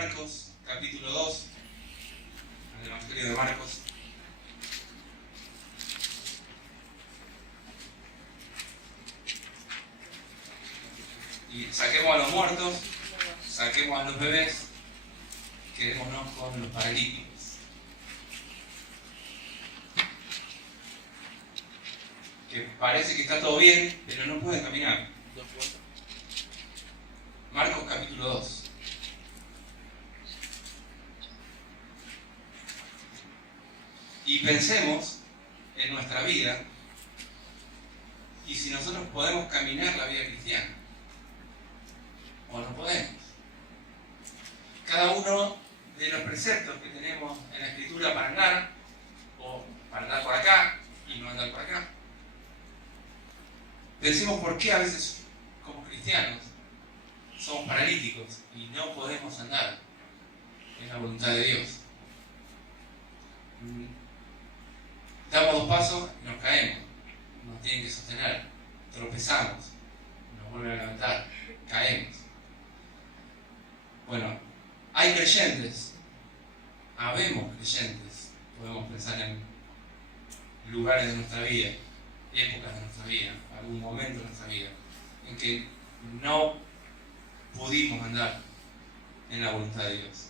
Marcos, capítulo 2, al Evangelio de Marcos. Y saquemos a los muertos, saquemos a los bebés, quedémonos con los paralíticos. Que parece que está todo bien, pero no pueden caminar. Marcos capítulo 2. Y pensemos en nuestra vida y si nosotros podemos caminar la vida cristiana o no podemos. Cada uno de los preceptos que tenemos en la Escritura para andar, o para andar por acá y no andar por acá. Pensemos por qué a veces como cristianos somos paralíticos y no podemos andar en la voluntad de Dios. Damos 2 pasos y nos caemos, nos tienen que sostener, tropezamos, nos vuelven a levantar, caemos. Bueno, hay creyentes, habemos creyentes, podemos pensar en lugares de nuestra vida, épocas de nuestra vida, algún momento de nuestra vida, en que no pudimos andar en la voluntad de Dios.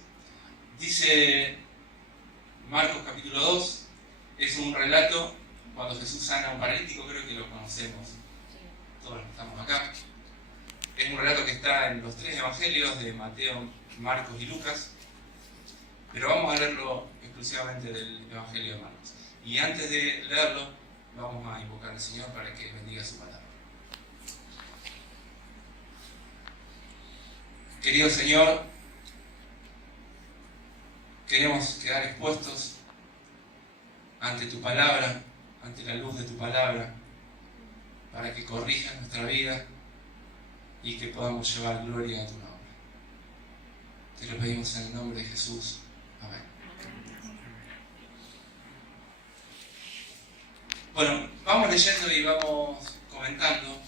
Dice Marcos capítulo 2, es un relato cuando Jesús sana a un paralítico, creo que lo conocemos todos los que estamos acá. Es un relato que está en los 3 evangelios de Mateo, Marcos y Lucas, pero vamos a leerlo exclusivamente del Evangelio de Marcos. Y antes de leerlo, vamos a invocar al Señor para que bendiga su palabra. Querido Señor, queremos quedar expuestos ante tu palabra, ante la luz de tu palabra, para que corrijas nuestra vida y que podamos llevar gloria a tu nombre. Te lo pedimos en el nombre de Jesús. Amén. Bueno, vamos leyendo y vamos comentando.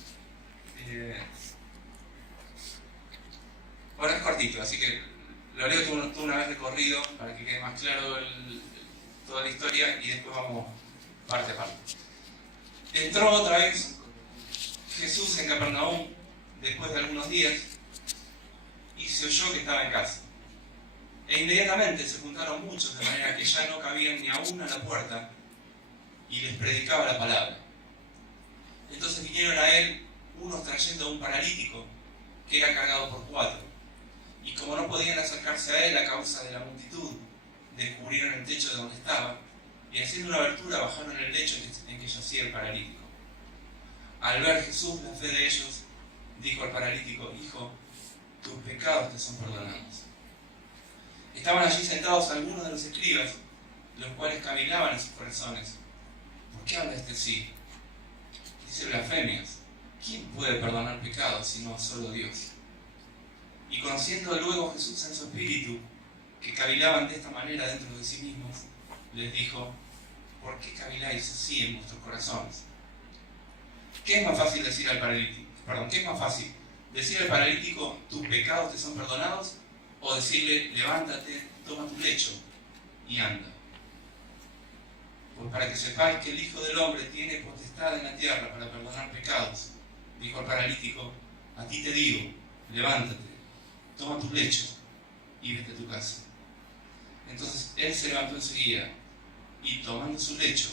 Bueno, es cortito, así que lo leo todo una vez recorrido para que quede más claro toda la historia y después vamos parte a parte. Entró otra vez Jesús en Capernaum después de algunos días y se oyó que estaba en casa. E inmediatamente se juntaron muchos de manera que ya no cabían ni aún a la puerta y les predicaba la palabra. Entonces vinieron a él unos trayendo a un paralítico que era cargado por 4. Y como no podían acercarse a él a causa de la multitud, descubrieron el techo de donde estaba y haciendo una abertura bajaron el lecho en que yacía el paralítico. Al ver Jesús la fe de ellos, dijo al paralítico: Hijo, tus pecados te son perdonados. Estaban allí sentados algunos de los escribas, los cuales cavilaban en sus corazones. ¿Por qué habla este así? Dice blasfemias. ¿Quién puede perdonar pecados sino solo Dios? Y conociendo luego Jesús en su espíritu, que cavilaban de esta manera dentro de sí mismos, les dijo: ¿por qué caviláis así en vuestros corazones? ¿Qué es más fácil decir al paralítico? ¿Qué es más fácil? ¿Decir al paralítico, tus pecados te son perdonados? ¿O decirle, levántate, toma tu lecho y anda? Pues para que sepáis que el Hijo del Hombre tiene potestad en la tierra para perdonar pecados, dijo al paralítico: a ti te digo, levántate, toma tu lecho y vete a tu casa. Entonces él se levantó enseguida y tomando su lecho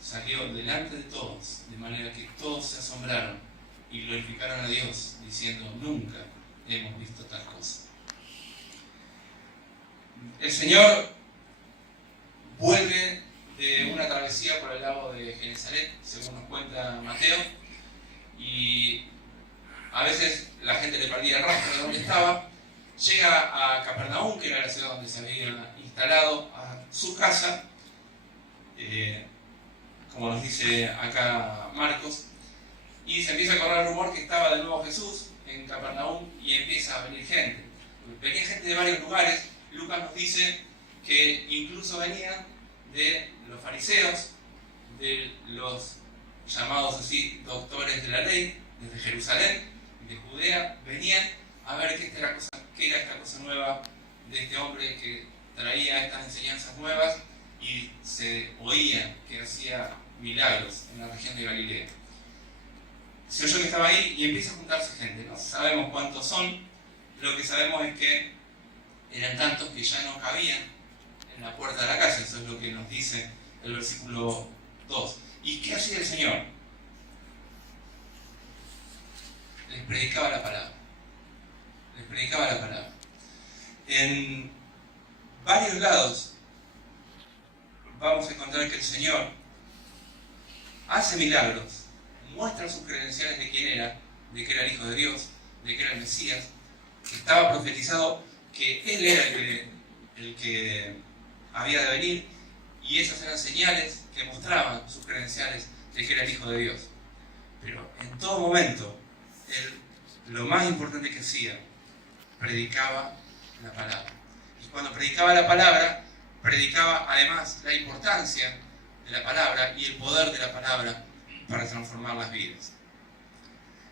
salió delante de todos, de manera que todos se asombraron y glorificaron a Dios, diciendo: nunca hemos visto tal cosa. El Señor vuelve de una travesía por el lago de Genesaret, según nos cuenta Mateo, y a veces la gente le perdía el rastro de dónde estaba. Llega a Capernaum, que era la ciudad donde se había instalado, a su casa, como nos dice acá Marcos, y se empieza a correr el rumor que estaba de nuevo Jesús en Capernaum y empieza a venir gente. Venía gente de varios lugares. Lucas nos dice que incluso venían de los fariseos, de los llamados así doctores de la ley, desde Jerusalén, de Judea, venían a ver qué era esta cosa nueva de este hombre que traía estas enseñanzas nuevas y se oía que hacía milagros en la región de Galilea. Se oyó que estaba ahí y empieza a juntarse gente. No sabemos cuántos son, lo que sabemos es que eran tantos que ya no cabían en la puerta de la casa. Eso es lo que nos dice el versículo 2. ¿Y qué hacía el Señor? Les predicaba la palabra. Les predicaba la palabra. En varios lados vamos a encontrar que el Señor hace milagros, muestra sus credenciales de quién era, de que era el Hijo de Dios, de que era el Mesías, que estaba profetizado que Él era el que había de venir, y esas eran señales que mostraban sus credenciales de que era el Hijo de Dios. Pero en todo momento, Él, lo más importante que hacía, predicaba la palabra. Y cuando predicaba la palabra, predicaba además la importancia de la palabra y el poder de la palabra para transformar las vidas.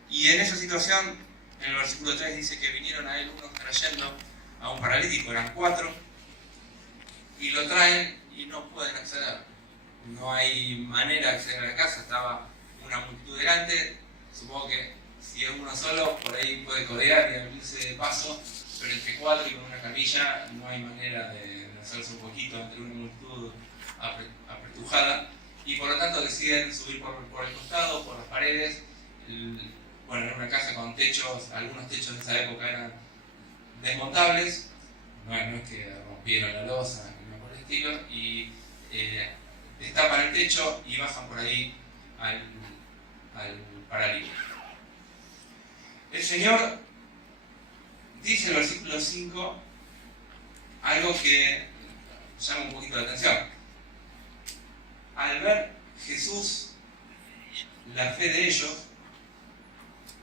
Y en esa situación, en el versículo 3 dice que vinieron a él unos trayendo a un paralítico, eran 4, y lo traen y no pueden acceder. No hay manera de acceder a la casa, estaba una multitud delante. Supongo que si es uno solo, por ahí puede codear y abrirse de paso, pero entre 4 y con una camilla no hay manera de hacerse un poquito entre una multitud apretujada, y por lo tanto deciden subir por el costado, por las paredes. Bueno, era una casa con techos, algunos techos de esa época eran desmontables, no es que rompieron la losa, ni por el estilo, y destapan el techo y bajan por ahí al paralítico. El Señor dice en el versículo 5 algo que llama un poquito la atención. Al ver Jesús la fe de ellos,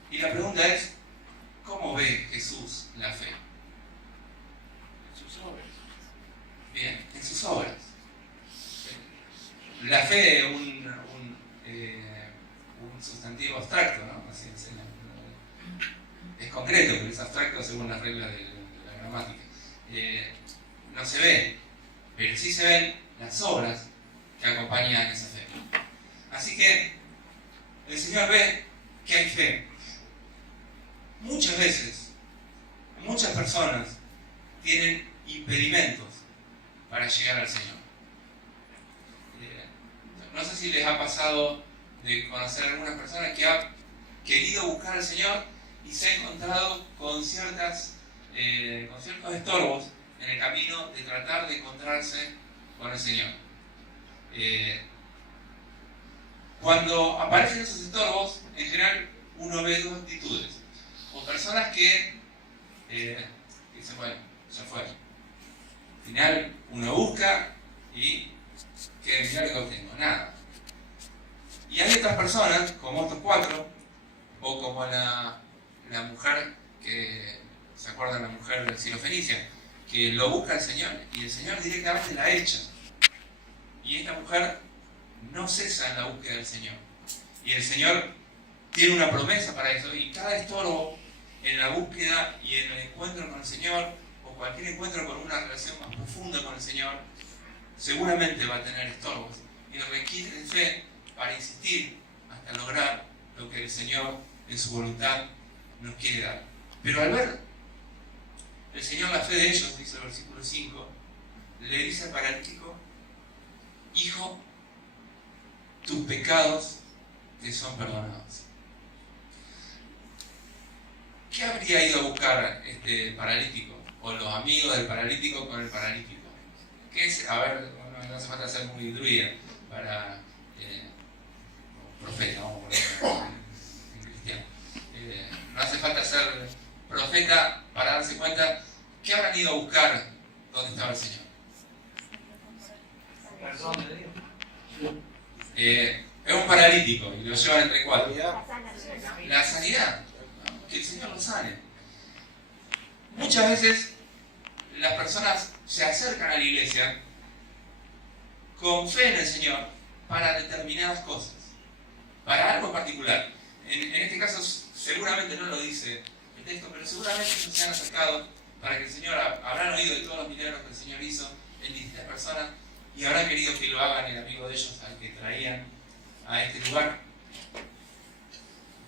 y la pregunta es, ¿cómo ve Jesús la fe? En sus obras. Bien, en sus obras. La fe es un sustantivo abstracto, ¿no? Así es concreto, pero es abstracto según las reglas de la gramática. No se ve, pero sí se ven las obras que acompañan esa fe. Así que el Señor ve que hay fe. Muchas veces, muchas personas tienen impedimentos para llegar al Señor. No sé si les ha pasado de conocer a algunas personas que han querido buscar al Señor y se han encontrado con ciertos estorbos en el camino de tratar de encontrarse con el Señor. Cuando aparecen esos estorbos, en general uno ve dos actitudes. O personas que dicen, bueno, ya fue. Al final uno busca y que mirar que obtengo, nada. Y hay otras personas, como estos 4, o como la mujer que, ¿se acuerdan? La mujer del Sirofenicia, que lo busca al Señor y el Señor directamente la echa. Y esta mujer no cesa en la búsqueda del Señor. Y el Señor tiene una promesa para eso, y cada estorbo en la búsqueda y en el encuentro con el Señor, o cualquier encuentro con una relación más profunda con el Señor, seguramente va a tener estorbos y requiere de fe para insistir hasta lograr lo que el Señor en su voluntad nos quiere dar. Pero al ver el Señor la fe de ellos, dice el versículo 5, le dice al paralítico: hijo, tus pecados te son perdonados. ¿Qué habría ido a buscar este paralítico? O los amigos del paralítico con el paralítico. ¿Qué es? A ver, no hace falta ser muy druida para profeta, vamos a poner en cristiano. No hace falta ser profeta para darse cuenta que habrán ido a buscar dónde estaba el Señor. Perdón de Dios. Es un paralítico y lo llevan entre 4. La sanidad, que el Señor lo sane. Muchas veces las personas se acercan a la iglesia con fe en el Señor para determinadas cosas, para algo particular. En este caso seguramente no lo dice el texto, pero seguramente se han acercado para que el Señor, habrán oído de todos los milagros que el Señor hizo en distintas personas y habrán querido que lo hagan el amigo de ellos al que traían a este lugar.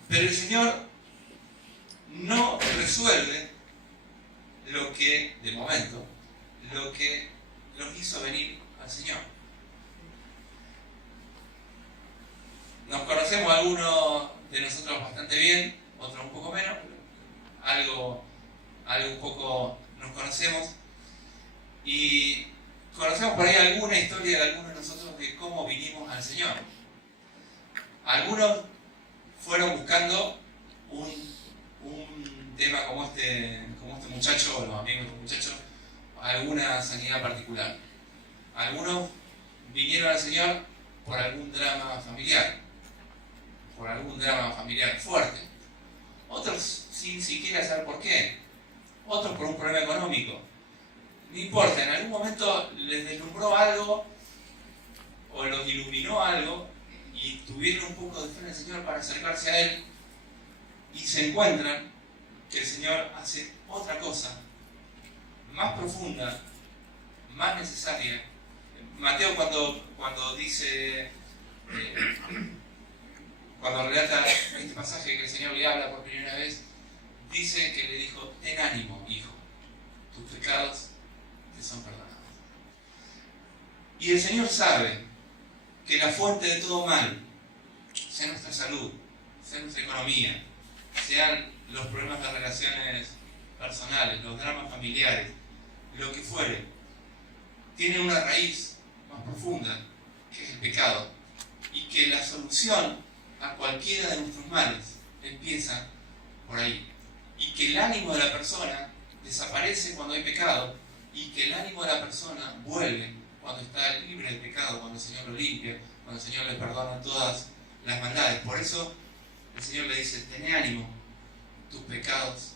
Pero el Señor no resuelve lo que, de momento, lo que los hizo venir al Señor. Nos conocemos algunos de nosotros bastante bien, otros un poco menos, algo un poco nos conocemos y conocemos por ahí alguna historia de algunos de nosotros de cómo vinimos al Señor. Algunos fueron buscando un tema como este muchacho, o los amigos de este muchacho, alguna sanidad particular. Algunos vinieron al Señor por algún drama familiar fuerte. Otros sin siquiera saber por qué. Otros por un problema económico. No importa, en algún momento les deslumbró algo o los iluminó algo y tuvieron un poco de fe en el Señor para acercarse a Él y se encuentran que el Señor hace otra cosa más profunda, más necesaria. Mateo cuando dice, cuando relata este pasaje que el Señor le habla por primera vez, dice que le dijo: ten ánimo, hijo, tus pecados te son perdonados. Y el Señor sabe que la fuente de todo mal, sea nuestra salud, sea nuestra economía, sean los problemas de relaciones personales, los dramas familiares, lo que fuere, tiene una raíz más profunda, que es el pecado, y que la solución a cualquiera de nuestros males empieza por ahí, y que el ánimo de la persona desaparece cuando hay pecado, y que el ánimo de la persona vuelve cuando está libre de pecado, cuando el Señor lo limpia, cuando el Señor le perdona todas las maldades. Por eso el Señor le dice: ten ánimo, tus pecados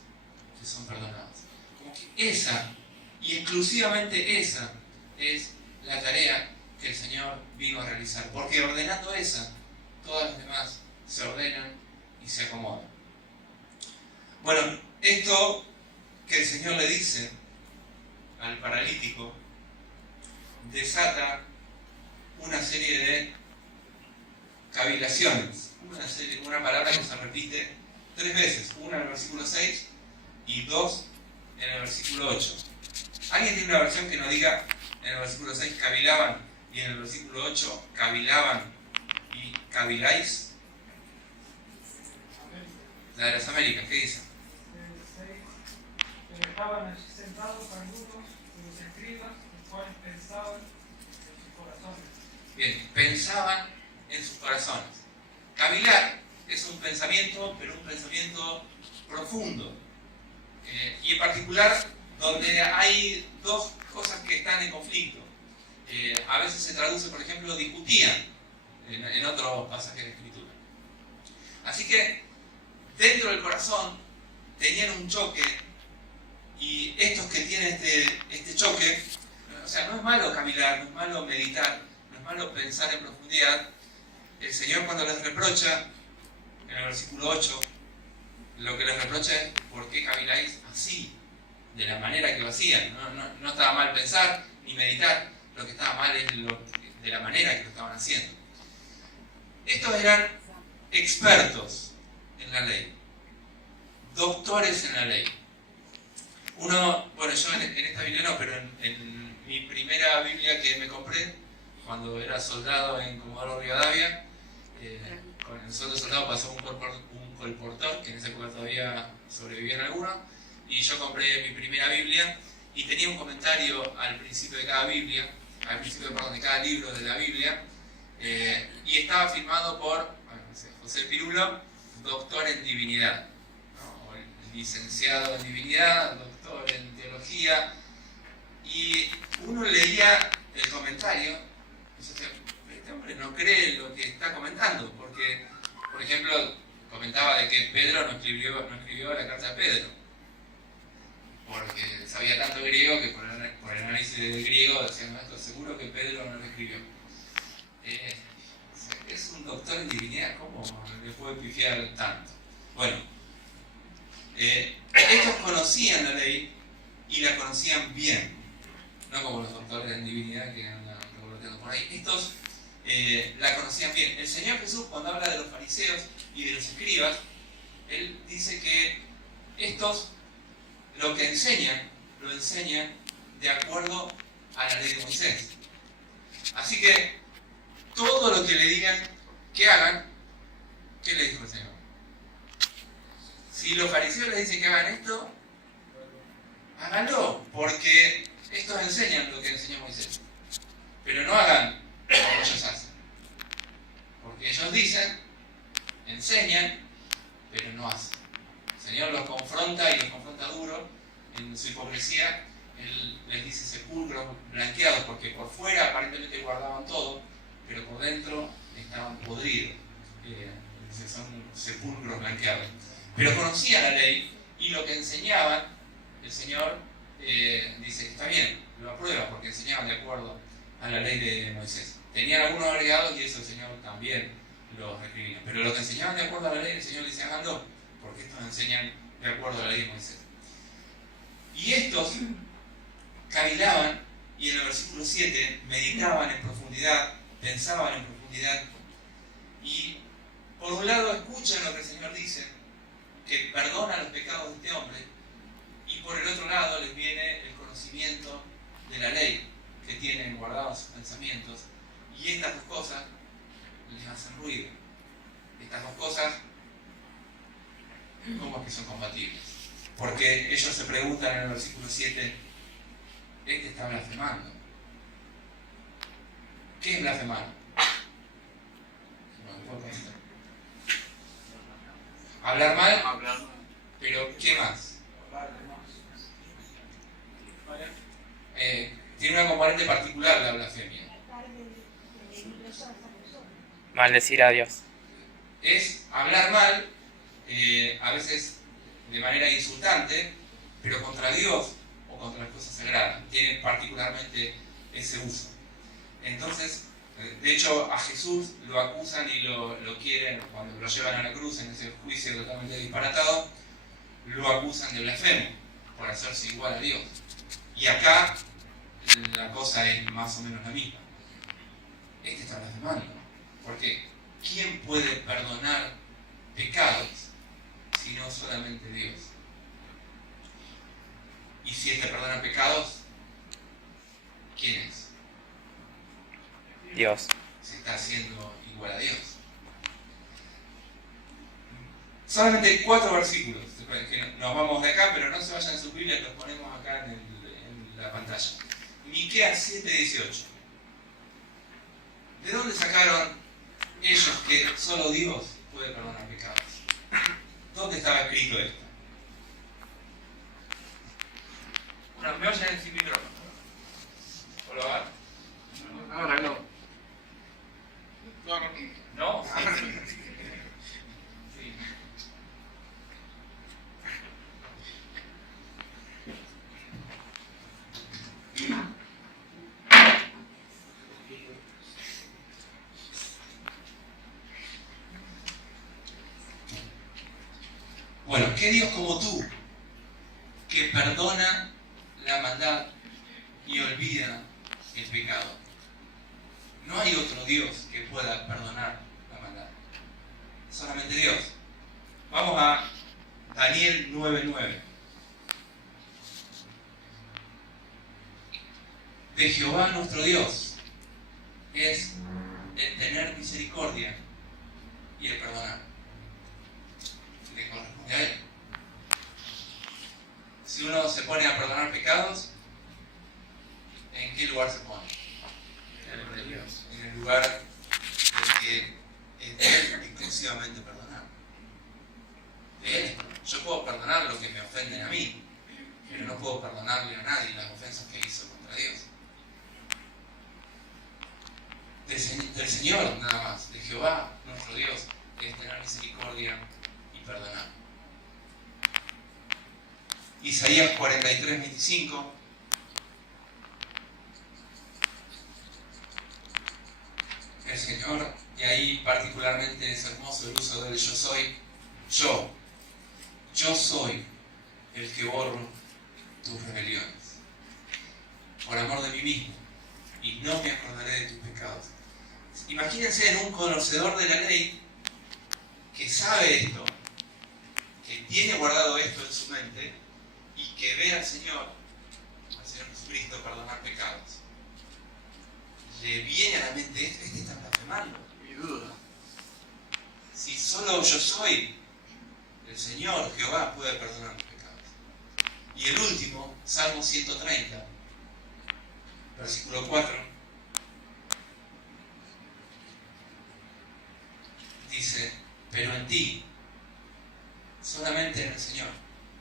te son perdonados. Como que esa, y exclusivamente esa, es la tarea que el Señor vino a realizar, porque ordenando esa, todas las demás se ordenan y se acomodan. Bueno, esto que el Señor le dice al paralítico desata una serie de cavilaciones, una palabra que se repite 3 veces, una en el versículo 6 y 2 en el versículo 8. ¿Alguien tiene una versión que nos diga en el versículo 6 cavilaban y en el versículo 8 cavilaban y caviláis? La de las Américas, ¿qué dice? Estaban allí sentados algunos de los escribas, los cuales pensaban en sus corazones. Bien, pensaban en sus corazones. Cavilar es un pensamiento, pero un pensamiento profundo. Y en particular, donde hay dos cosas que están en conflicto. A veces se traduce, por ejemplo, discutían en otros pasajes de Escritura. Así que, dentro del corazón, tenían un choque. Y estos que tienen este choque, o sea, no es malo cavilar, no es malo meditar, no es malo pensar en profundidad. El Señor, cuando les reprocha, en el versículo 8, lo que les reprocha es: ¿por qué caviláis así? De la manera que lo hacían. No estaba mal pensar ni meditar, lo que estaba mal es de la manera que lo estaban haciendo. Estos eran expertos en la ley, doctores en la ley. Yo en esta Biblia no, pero en mi primera Biblia que me compré, cuando era soldado en Comodoro Rivadavia, con el sueldo de soldado pasó un colportor, que en esa época todavía sobrevivían algunos, y yo compré mi primera Biblia y tenía un comentario al principio de cada Biblia, de cada libro de la Biblia, y estaba firmado por José Pirulo, doctor en divinidad, ¿no? O licenciado en divinidad, doctor en teología, y uno leía el comentario y decía: este hombre no cree lo que está comentando, porque, por ejemplo, comentaba de que Pedro no escribió la carta de Pedro, porque sabía tanto griego que por el análisis del griego decían: esto seguro que Pedro no lo escribió. Es un doctor en divinidad, ¿cómo le puede pifiar tanto? Bueno, estos conocían la ley y la conocían bien. No como los doctores en divinidad que andan revoloteando por ahí. Estos la conocían bien. El Señor Jesús, cuando habla de los fariseos y de los escribas, Él dice que estos lo que enseñan, lo enseñan de acuerdo a la ley de Moisés. Así que todo lo que le digan que hagan, ¿qué le dijo el Señor? Si los fariseos les dicen que hagan esto, háganlo, porque estos enseñan lo que enseñó Moisés. Pero no hagan como ellos hacen. Porque ellos dicen, enseñan, pero no hacen. El Señor los confronta y los confronta duro en su hipocresía. Él les dice sepulcros blanqueados, porque por fuera aparentemente guardaban todo, pero por dentro estaban podridos. Son sepulcros blanqueados. Pero conocían la ley y lo que enseñaban, el Señor dice que está bien, lo aprueba porque enseñaban de acuerdo a la ley de Moisés. Tenían algunos agregados y eso el Señor también los escribía. Pero lo que enseñaban de acuerdo a la ley, el Señor dice háganlo, porque estos enseñan de acuerdo a la ley de Moisés. Y estos cavilaban y en el versículo 7 meditaban en profundidad, pensaban en profundidad y por un lado escuchan lo que el Señor dice, que perdona los pecados de este hombre, y por el otro lado les viene el conocimiento de la ley que tienen guardados sus pensamientos, y estas dos cosas les hacen ruido. Estas dos cosas, ¿cómo es que son compatibles? Porque ellos se preguntan en el versículo 7, este está blasfemando. ¿Qué es blasfemar? Hablar mal, pero ¿qué más? Tiene una componente particular la blasfemia. Maldecir a Dios. Es hablar mal, a veces de manera insultante, pero contra Dios o contra las cosas sagradas. Tiene particularmente ese uso. Entonces, de hecho, a Jesús lo acusan y lo quieren, cuando lo llevan a la cruz en ese juicio totalmente disparatado, lo acusan de blasfemo, por hacerse igual a Dios. Y acá la cosa es más o menos la misma. Este está blasfemando, porque ¿quién puede perdonar pecados si no solamente Dios? Y si este perdona pecados, ¿quién es? Dios. Se está haciendo igual a Dios. Solamente 4 versículos, que nos vamos de acá, pero no se vayan a sus Biblias, los ponemos acá en la pantalla. Miqueas 7:18. ¿De dónde sacaron ellos que solo Dios puede perdonar pecados? ¿Dónde estaba escrito esto? Bueno, me vayan sin micrófono. ¿O lo hagan? Ahora no. ¿No? Bueno, ¿qué Dios como tú, que perdona la maldad y olvida el pecado? No hay otro Dios que pueda perdonar la maldad. Solamente Dios. Vamos a Daniel 9:9. De Jehová nuestro Dios es el tener misericordia y el perdonar. Le corresponde a Él. Si uno se pone a perdonar pecados, ¿en qué lugar se pone? De Dios. En el lugar del que es de Él exclusivamente perdonar. De Él. Yo puedo perdonar lo que me ofenden a mí, pero no puedo perdonarle a nadie las ofensas que hizo contra Dios. Del Señor nada más, de Jehová nuestro Dios, es tener misericordia y perdonar. Isaías 43:25. El Señor, y ahí particularmente es hermoso el uso del yo soy, yo soy el que borro tus rebeliones, por amor de mí mismo, y no me acordaré de tus pecados. Imagínense en un conocedor de la ley que sabe esto, que tiene guardado esto en su mente y que ve al Señor Jesucristo perdonar pecados. Le viene a la mente, este está blasfemando. Mi duda. Si solo yo soy, el Señor Jehová puede perdonar los pecados. Y el último, Salmo 130, versículo 4, dice: pero en ti, solamente en el Señor,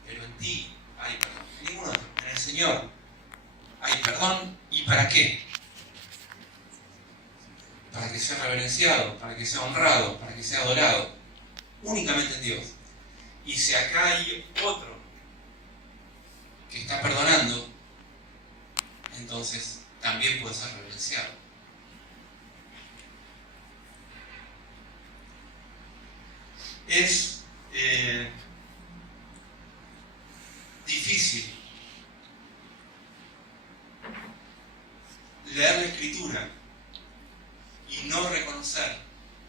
pero en ti hay perdón. En ningún otro, en el Señor hay perdón. ¿Y para qué? Para que sea reverenciado, para que sea honrado, para que sea adorado. Únicamente en Dios. Y si acá hay otro que está perdonando, entonces también puede ser reverenciado. Es difícil leer la Escritura y no reconocer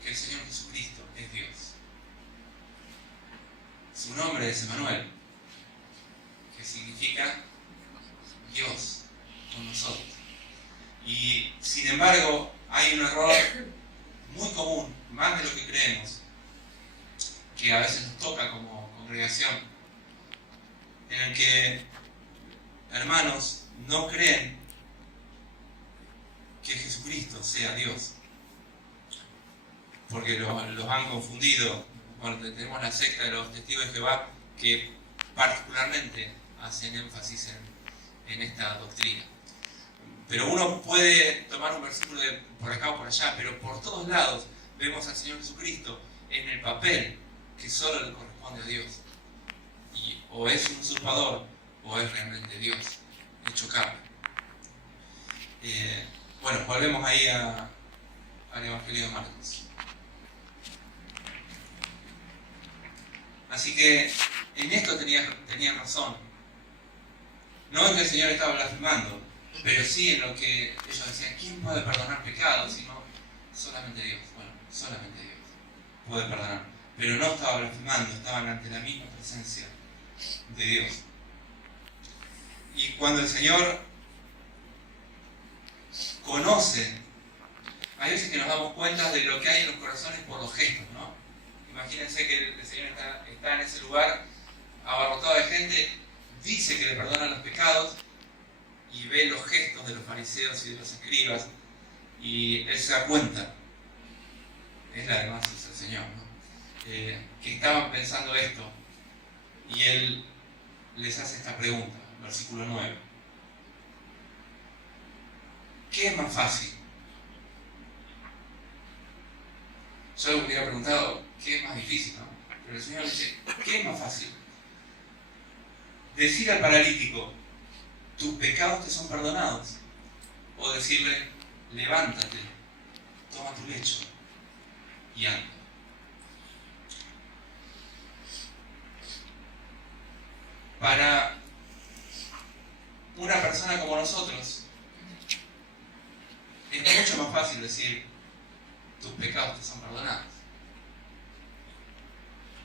que el Señor Jesucristo es Dios. Su nombre es Emmanuel, que significa Dios con nosotros. Y sin embargo, hay un error muy común, más de lo que creemos, que a veces nos toca como congregación, en el que hermanos no creen que Jesucristo sea Dios, porque los han confundido. Bueno, tenemos la secta de los testigos de Jehová que particularmente hacen énfasis en esta doctrina. Pero uno puede tomar un versículo por acá o por allá, pero por todos lados vemos al Señor Jesucristo en el papel que solo le corresponde a Dios. Y o es un usurpador o es realmente Dios, hecho carne. Bueno, volvemos ahí al Evangelio de Marcos. Así que en esto tenían razón. No es que el Señor estaba blasfemando, pero sí en lo que ellos decían: ¿quién puede perdonar pecados? Sino solamente Dios. Bueno, solamente Dios puede perdonar. Pero no estaba blasfemando, estaban ante la misma presencia de Dios. Y cuando el Señor conoce, hay veces que nos damos cuenta de lo que hay en los corazones por los gestos, ¿no? Imagínense que el Señor está en ese lugar abarrotado de gente, dice que le perdona los pecados y ve los gestos de los fariseos y de los escribas y Él se da cuenta. Es además es el Señor, ¿no? Que estaban pensando esto y Él les hace esta pregunta, versículo 9. ¿Qué es más fácil? Yo le hubiera preguntado qué es más difícil, ¿no? Pero el Señor dice: ¿qué es más fácil? Decir al paralítico: tus pecados te son perdonados, o decirle: levántate, toma tu lecho y anda. Para una persona como nosotros es mucho más fácil decir: tus pecados te son perdonados,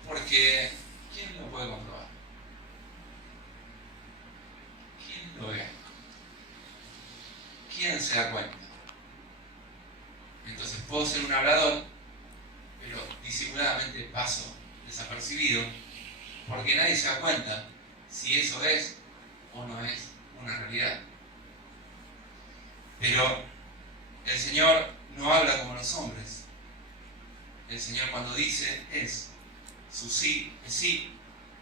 porque ¿quién lo puede comprobar? ¿Quién lo ve? ¿Quién se da cuenta? Entonces puedo ser un hablador, pero disimuladamente paso desapercibido, porque nadie se da cuenta si eso es o no es una realidad. Pero el Señor no habla como los hombres. El Señor, cuando dice, es. Su sí es sí,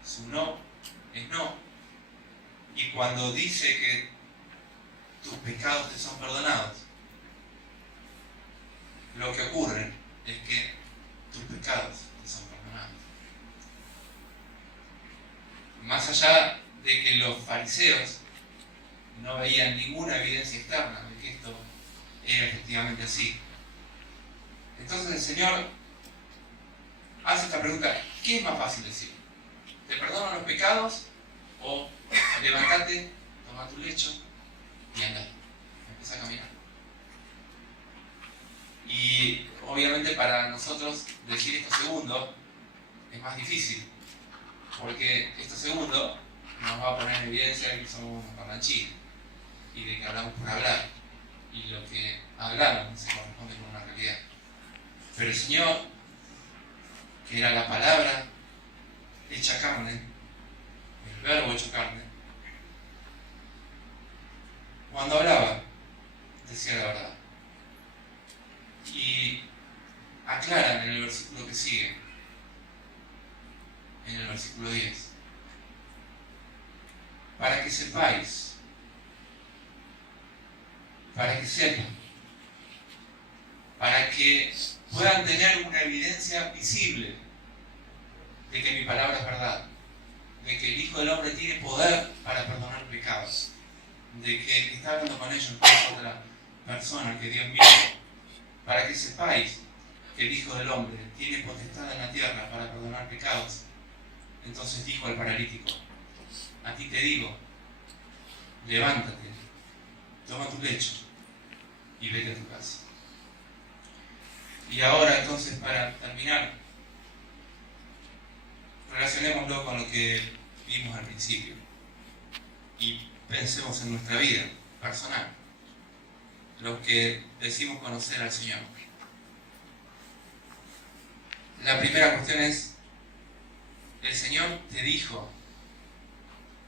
su no es no. Y cuando dice que tus pecados te son perdonados, lo que ocurre es que tus pecados te son perdonados. Más allá de que los fariseos no veían ninguna evidencia externa de que esto era efectivamente así. Entonces el Señor hace esta pregunta: ¿qué es más fácil decir? ¿Te perdono los pecados o levantate, toma tu lecho y anda, empieza a caminar. Y obviamente para nosotros decir esto segundo es más difícil, porque esto segundo nos va a poner en evidencia de que somos unos parlanchines y de que hablamos por hablar, y lo que hablamos no se corresponde con una realidad. Pero el Señor, que era la palabra hecha carne, el verbo hecho carne, cuando hablaba, decía la verdad. Y aclara en el versículo que sigue, en el versículo 10, para que sepáis, para que sepan, para que puedan tener una evidencia visible de que mi palabra es verdad, de que el Hijo del Hombre tiene poder para perdonar pecados, de que el que está hablando con ellos no es otra persona que Dios mismo, para que sepáis que el Hijo del Hombre tiene potestad en la tierra para perdonar pecados. Entonces dijo al paralítico, a ti te digo, levántate, toma tu lecho y vete a tu casa. Y ahora entonces, para terminar, relacionémoslo con lo que vimos al principio y pensemos en nuestra vida personal, los que decimos conocer al Señor. La primera cuestión es, el Señor te dijo,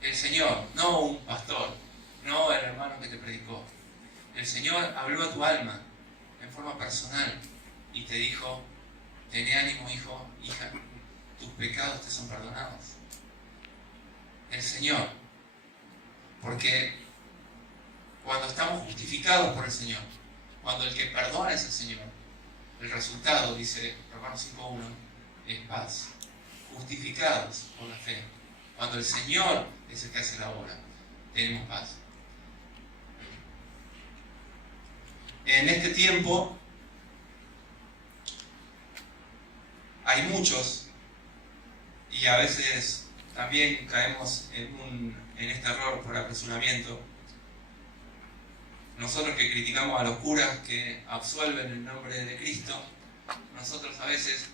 el Señor, no un pastor, no el hermano que te predicó, el Señor habló a tu alma en forma personal y te dijo, ten ánimo, hijo, hija, tus pecados te son perdonados. El Señor, porque cuando estamos justificados por el Señor, cuando el que perdona es el Señor, el resultado, dice Romanos 5:1, es paz. Justificados por la fe. Cuando el Señor es el que hace la obra, tenemos paz. En este tiempo hay muchos, y a veces también caemos en este error por apresuramiento. Nosotros que criticamos a los curas que absuelven en nombre de Cristo, nosotros a veces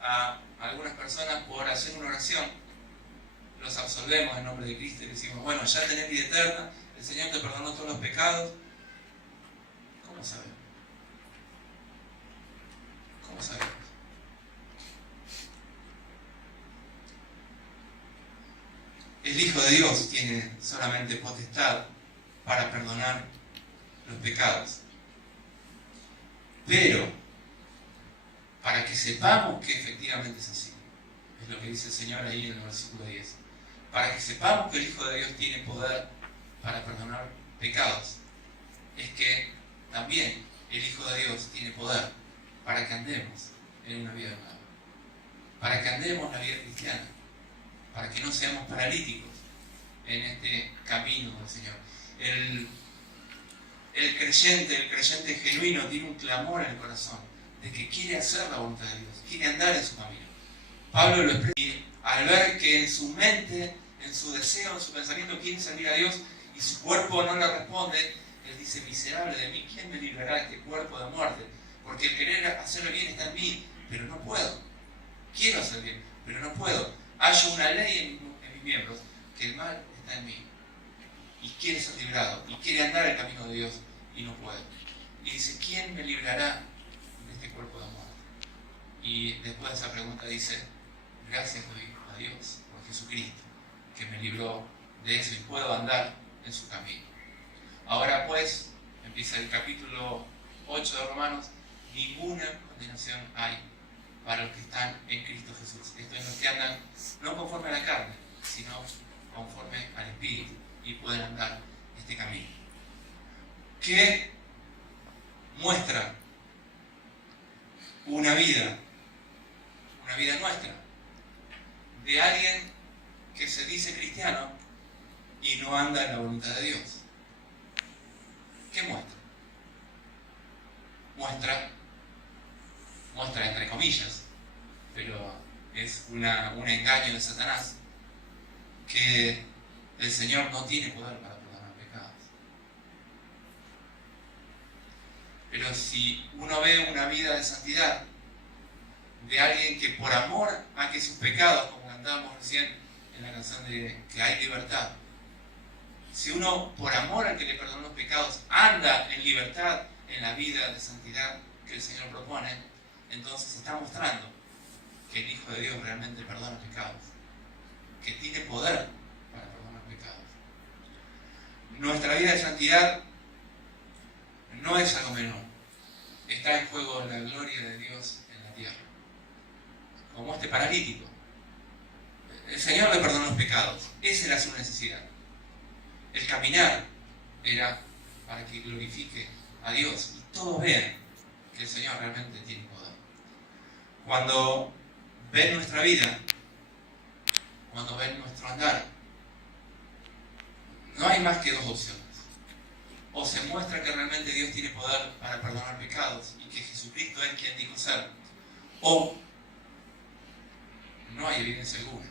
a algunas personas por hacer una oración los absolvemos en nombre de Cristo y decimos, bueno, ya tenés vida eterna, el Señor te perdonó todos los pecados. ¿Cómo sabemos? ¿Cómo sabemos? El Hijo de Dios tiene solamente potestad para perdonar los pecados. Pero, para que sepamos que efectivamente es así, es lo que dice el Señor ahí en el versículo 10, para que sepamos que el Hijo de Dios tiene poder para perdonar pecados, es que también el Hijo de Dios tiene poder para que andemos en una vida nueva, para que andemos la vida cristiana, para que no seamos paralíticos en este camino del Señor. El creyente genuino tiene un clamor en el corazón de que quiere hacer la voluntad de Dios, quiere andar en su camino. Pablo lo expresa y al ver que en su mente, en su deseo, en su pensamiento quiere servir a Dios y su cuerpo no le responde, él dice, miserable de mí, ¿quién me librará de este cuerpo de muerte? Porque el querer hacer bien está en mí, pero no puedo. Quiero hacer bien, pero no puedo. Hallo una ley en mis miembros, que el mal está en mí. Y quiere ser librado, y quiere andar el camino de Dios, y no puede. Y dice, ¿quién me librará de este cuerpo de muerte? Y después de esa pregunta dice, gracias doy a Dios por Jesucristo, que me libró de eso y puedo andar en su camino. Ahora pues, empieza el capítulo 8 de Romanos, ninguna condenación hay para los que están en Cristo Jesús. Esto es los que andan no conforme a la carne, sino conforme al Espíritu, y pueden andar este camino. Que muestra una vida nuestra, de alguien que se dice cristiano y no anda en la voluntad de Dios. ¿Qué muestra? Muestra entre comillas, pero es un engaño de Satanás, que el Señor no tiene poder para perdonar pecados. Pero si uno ve una vida de santidad, de alguien que por amor a que sus pecados, como cantábamos recién en la canción de que hay libertad, si uno por amor al que le perdonó los pecados anda en libertad en la vida de santidad que el Señor propone, entonces está mostrando que el Hijo de Dios realmente perdona pecados, que tiene poder para perdonar pecados. Nuestra vida de santidad no es algo menor. Está en juego la gloria de Dios en la tierra. Como este paralítico. El Señor le perdonó los pecados. Esa era su necesidad. El caminar era para que glorifique a Dios y todos vean que el Señor realmente tiene poder. Cuando ven nuestra vida, cuando ven nuestro andar, no hay más que dos opciones. O se muestra que realmente Dios tiene poder para perdonar pecados y que Jesucristo es quien dijo ser, o no hay evidencia alguna,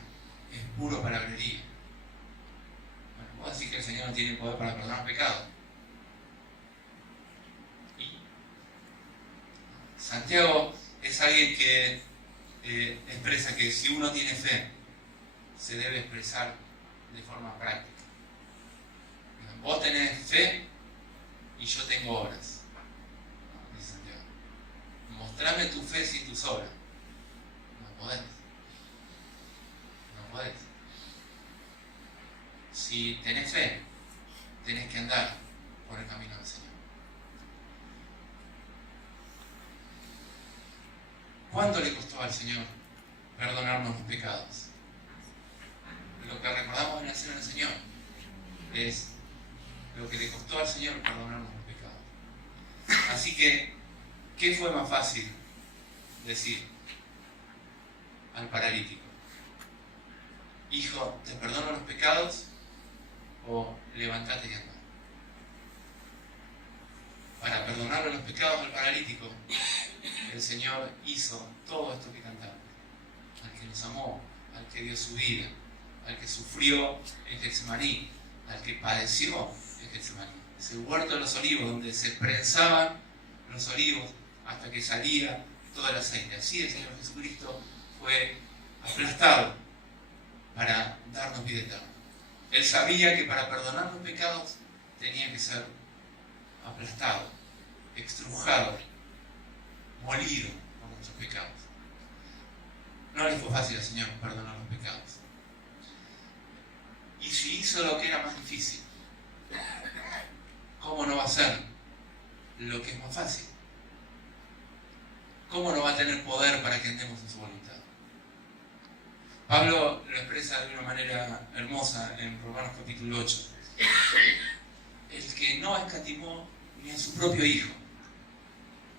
es puro palabrería. Bueno, vos decís que el Señor no tiene poder para perdonar pecados. Y Santiago es alguien que expresa que si uno tiene fe, se debe expresar de forma práctica. Vos tenés fe y yo tengo obras, dice Santiago. Mostrame tu fe sin tus obras. No podés. No podés. Si tenés fe, tenés que andar por el camino del Señor. ¿Cuánto le costó al Señor perdonarnos los pecados? Lo que recordamos en la cena del Señor es lo que le costó al Señor perdonarnos los pecados. Así que, ¿qué fue más fácil decir al paralítico? Hijo, ¿te perdono los pecados? O levantate y anda. Para perdonarle los pecados al paralítico, el Señor hizo todo esto que cantamos. Al que nos amó, al que dio su vida, al que sufrió en Getsemaní, al que padeció en Getsemaní. Ese huerto de los olivos donde se prensaban los olivos hasta que salía todo el aceite. Así el Señor Jesucristo fue aplastado para darnos vida eterna. Él sabía que para perdonar los pecados tenía que ser aplastado, extrujado, molido por nuestros pecados. No le fue fácil al Señor perdonar los pecados. Y si hizo lo que era más difícil, ¿cómo no va a hacer lo que es más fácil? ¿Cómo no va a tener poder para que andemos en su voluntad? Pablo lo expresa de una manera hermosa en Romanos capítulo 8. El que no escatimó ni a su propio Hijo,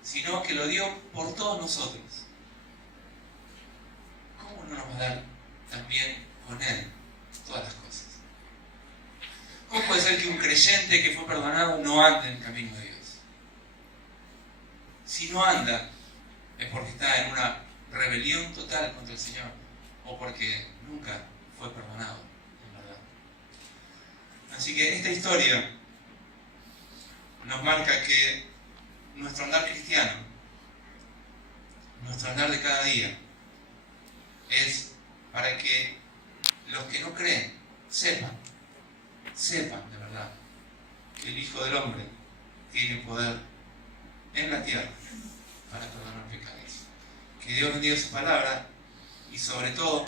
sino que lo dio por todos nosotros. ¿Cómo no nos va a dar también con Él todas las cosas? ¿Cómo puede ser que un creyente que fue perdonado no ande en el camino de Dios? Si no anda, es porque está en una rebelión total contra el Señor o porque nunca fue perdonado, en verdad. Así que esta historia nos marca que nuestro andar cristiano, nuestro andar de cada día, es para que los que no creen sepan de verdad que el Hijo del Hombre tiene poder en la tierra para perdonar pecados. Que Dios bendiga su palabra y sobre todo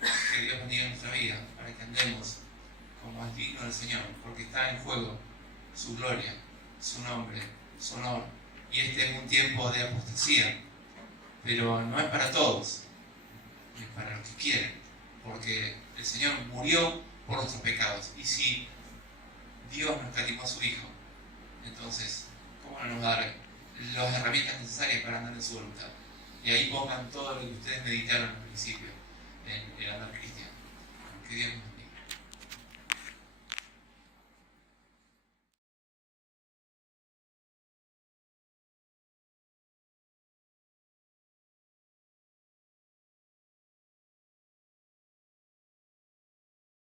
que Dios bendiga nuestra vida para que andemos como es digno del Señor, porque está en juego su gloria, su nombre, su honor. Y este es un tiempo de apostasía, pero no es para todos, es para los que quieren, porque el Señor murió por nuestros pecados. Y si Dios nos escatimó a su Hijo, entonces, ¿cómo no nos va a dar las herramientas necesarias para andar en su voluntad? Y ahí pongan todo lo que ustedes meditaron al principio en el andar cristiano. Que Dios nos